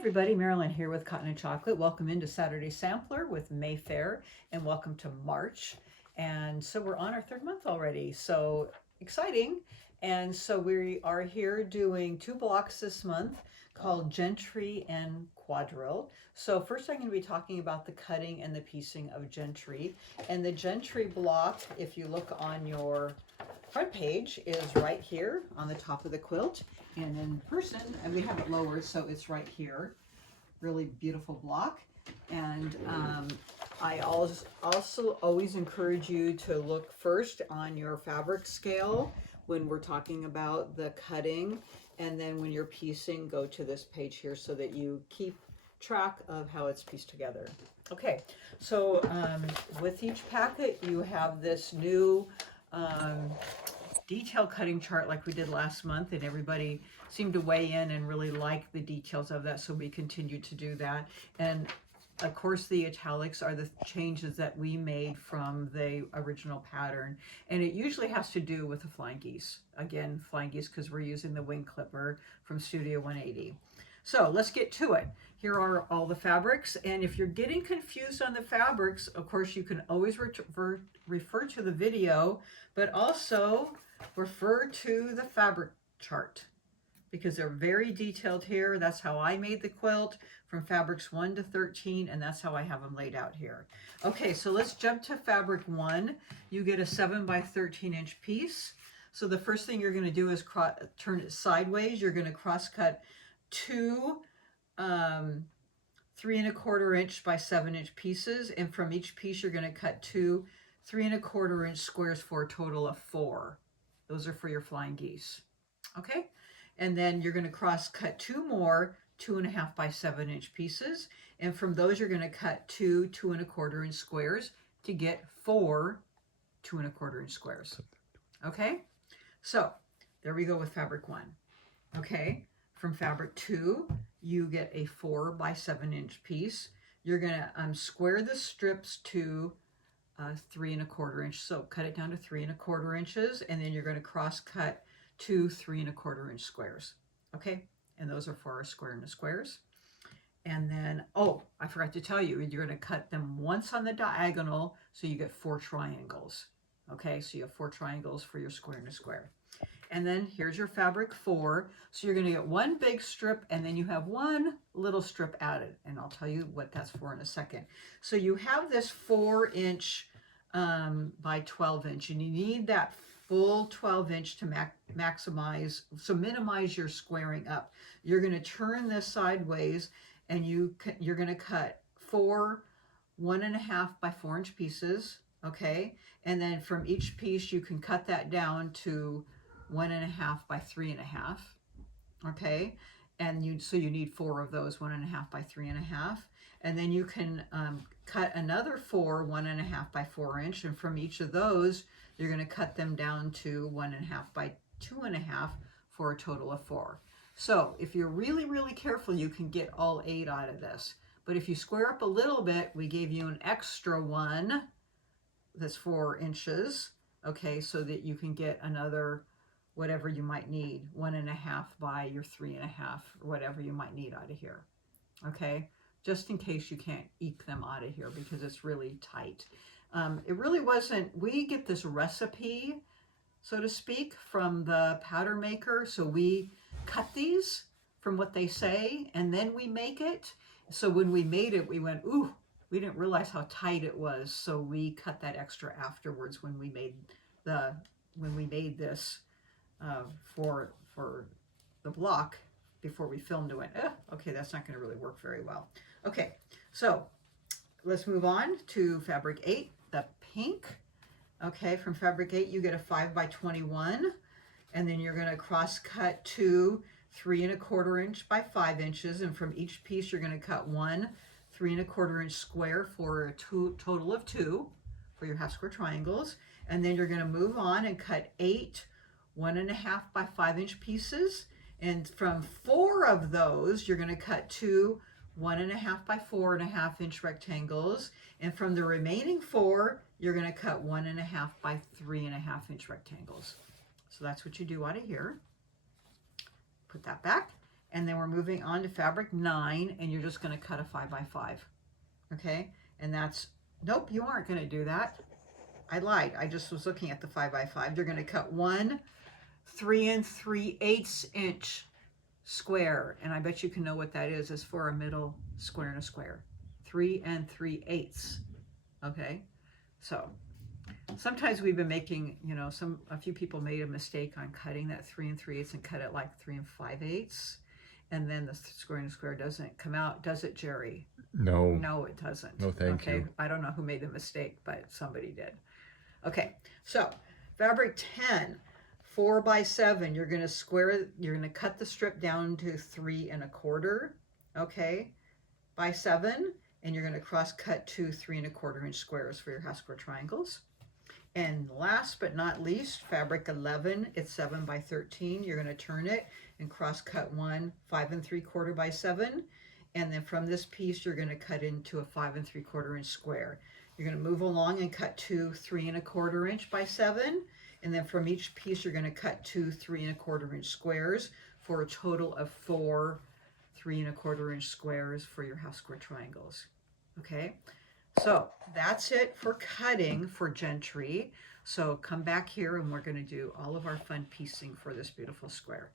everybody, Marilyn here with Cotton and Chocolate. Welcome into Saturday Sampler with Mayfair and welcome to March. And so we're on our third month already, so exciting. And so we are here doing two blocks this month called Gentry and Quadrille. So first I'm going to be talking about the cutting and the piecing of Gentry. And the Gentry block, if you look on your front page, is right here on the top of the quilt. And in person, and we have it lowered, so it's right here. Really beautiful block. And I also always encourage you to look first on your fabric scale when we're talking about the cutting. And then when you're piecing, go to this page here so that you keep track of how it's pieced together. Okay, so with each packet, you have this new detail cutting chart like we did last month, and everybody seemed to weigh in and really like the details of that, so we continue to do that. And of course the italics are the changes that we made from the original pattern, and it usually has to do with the flying geese. Again, flying geese because we're using the wing clipper from Studio 180. So let's get to it. Here are all the fabrics, and if you're getting confused on the fabrics, of course you can always refer to the video, but also refer to the fabric chart because they're very detailed here. That's how I made the quilt from fabrics 1 to 13, and that's how I have them laid out here. Okay, so let's jump to fabric 1. You get a 7 by 13 inch piece. So the first thing you're going to do is turn it sideways. You're going to cross cut two 3 1/4 inch by 7 inch pieces, and from each piece you're going to cut two 3 1/4 inch squares for a total of 4. Those are for your flying geese. Okay, and then you're going to cross cut two more 2 1/2 by 7 inch pieces, and from those you're going to cut two 2 1/4 inch squares to get 4 2 1/4 inch squares. Okay, so there we go with fabric 1. Okay, from fabric 2 you get a 4 by 7 inch piece. You're going to square the strips to 3 1/4 inch. So cut it down to 3 1/4 inches, and then you're going to cross cut two 3 1/4 inch squares. Okay, and those are for our square in the squares. And then, oh, I forgot to tell you, you're going to cut them once on the diagonal, so you get 4 triangles. Okay, so you have 4 triangles for your square in a square. And then here's your fabric 4. So you're going to get one big strip, and then you have one little strip added, and I'll tell you what that's for in a second. So you have this 4 inch by 12 inch, and you need that full 12 inch to maximize, so minimize your squaring up. You're going to turn this sideways, and you're going to cut 4 1 1/2 by 4 inch pieces. Okay, and then from each piece you can cut that down to 1 1/2 by 3 1/2. Okay, and so you need 4 of those 1 1/2 by 3 1/2, and then you can cut another 4 1 1/2 by 4 inch, and from each of those you're going to cut them down to 1 1/2 by 2 1/2 for a total of 4. So if you're really careful, you can get all 8 out of this. But if you square up a little bit, we gave you an extra one that's 4 inches. Okay, so that you can get another whatever you might need, 1 1/2 by your 3 1/2, or whatever you might need out of here. Okay, just in case you can't eke them out of here because it's really tight. It really wasn't, we get this recipe, so to speak, from the pattern maker. So we cut these from what they say, and then we make it. So when we made it, we went, ooh, we didn't realize how tight it was. So we cut that extra afterwards when we made this for the block before we filmed. It went, okay, that's not going to really work very well. Okay, so let's move on to fabric 8, the pink. Okay, from fabric 8 you get a 5 by 21, and then you're going to cross cut two 3 1/4 inch by 5 inches, and from each piece you're going to cut one 3 1/4 inch square for a total of 2 for your half square triangles. And then you're going to move on and cut 8 1 1/2 by 5 inch pieces, and from 4 of those you're going to cut two 1 1/2 by 4 1/2 inch rectangles, and from the remaining 4 you're going to cut 1 1/2 by 3 1/2 inch rectangles. So that's what you do out of here. Put that back, And then we're moving on to fabric 9, and you're just going to cut a 5 by 5. Okay, and that's, nope, you aren't going to do that. I lied. I just was looking at the 5 by 5. You're going to cut 1 3 3/8 inch square, and I bet you can know what that is. It's for a middle square and a square. 3 3/8. Okay, so sometimes we've been making, you know, a few people made a mistake on cutting that 3 3/8 and cut it like 3 5/8, and then the square and square doesn't come out, does it, Jerry? No. No, it doesn't. No, thank you. I don't know who made the mistake, but somebody did. Okay, so fabric 10, 4 by 7. You're going to square. You're going to cut the strip down to 3 1/4. Okay, by 7, and you're going to cross cut 2 3 1/4 inch squares for your half square triangles. And last but not least, fabric 11, it's 7 by 13. You're going to turn it and cross cut 1 5 3/4 by 7. And then from this piece, you're going to cut into a 5 3/4 inch square. You're going to move along and cut 2 3 1/4 inch by 7. And then from each piece, you're going to cut 2 3 1/4 inch squares for a total of 4 3 1/4 inch squares for your half square triangles. Okay, so that's it for cutting for Gentry. So come back here and we're going to do all of our fun piecing for this beautiful square.